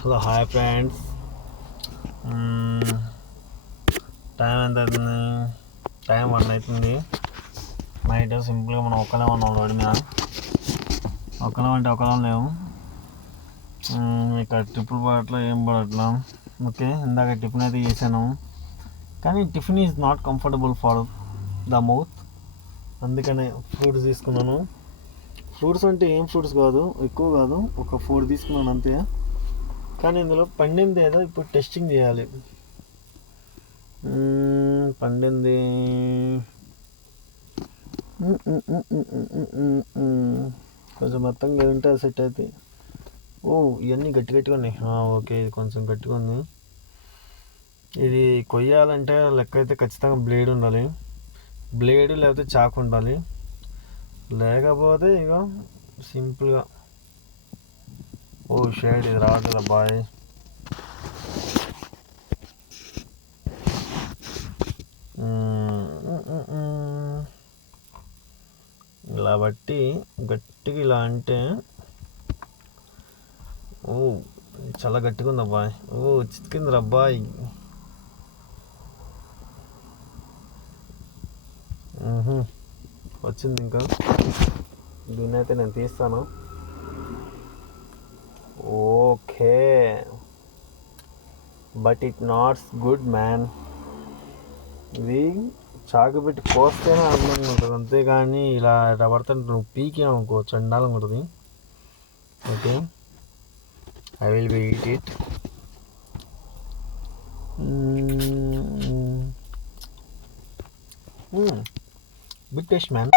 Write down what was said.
Hello hi friends. Time ఎంత అవుతుంది? Time 1 అవుతుంది నైట్. సింపుల్గా మనం ఒక్కలే ఉన్నాం రోడ్డు మీద. ఒక్కలం అంటే ఒక్కలం లేవు. ఇక్కడ ట్రిప్పులు పడట్లా, ఏం పడట్లా. ఓకే, ఇందాక టిఫిన్ అయితే చేశాను, కానీ tiffin is not comfortable for the mouth. అందుకనే ఫ్రూట్స్ తీసుకున్నాను. ఫ్రూట్స్ అంటే ఏం ఫ్రూట్స్ కాదు, ఎక్కువ కాదు, ఒక 4 తీసుకున్నాను అంతే. కానీ ఇందులో పండింది ఏదో ఇప్పుడు టెస్టింగ్ చేయాలి. పండింది కొంచెం మొత్తంగా ఉంటే సెట్ అవుతాయి. ఓ, ఇవన్నీ గట్టి గట్టిగా ఉన్నాయి. ఓకే, ఇది కొంచెం గట్టిగా ఉంది. ఇది కొయ్యాలంటే లెక్క అయితే ఖచ్చితంగా బ్లేడ్ ఉండాలి. బ్లేడ్ లేకపోతే చాకు ఉండాలి. లేకపోతే ఇక సింపుల్గా షేడ్ ఇది రావట్లేదు అబ్బాయి. ఇలా బట్టి గట్టిగా ఇలా అంటే చాలా గట్టిగా ఉంది అబ్బాయి. చితికింది అబ్బాయి. వచ్చింది. ఇంకా దీన్ని అయితే నేను తీస్తాను. Okay, but it not's good man. ఇది చాకు పెట్టి కోస్తేనే అందంగా ఉంటుంది, అంతేగాని ఇలా పడితే నువ్వు పీకేమనుకో చండాలంగా ఉంటుంది. Okay, I will be eat it. Big taste man.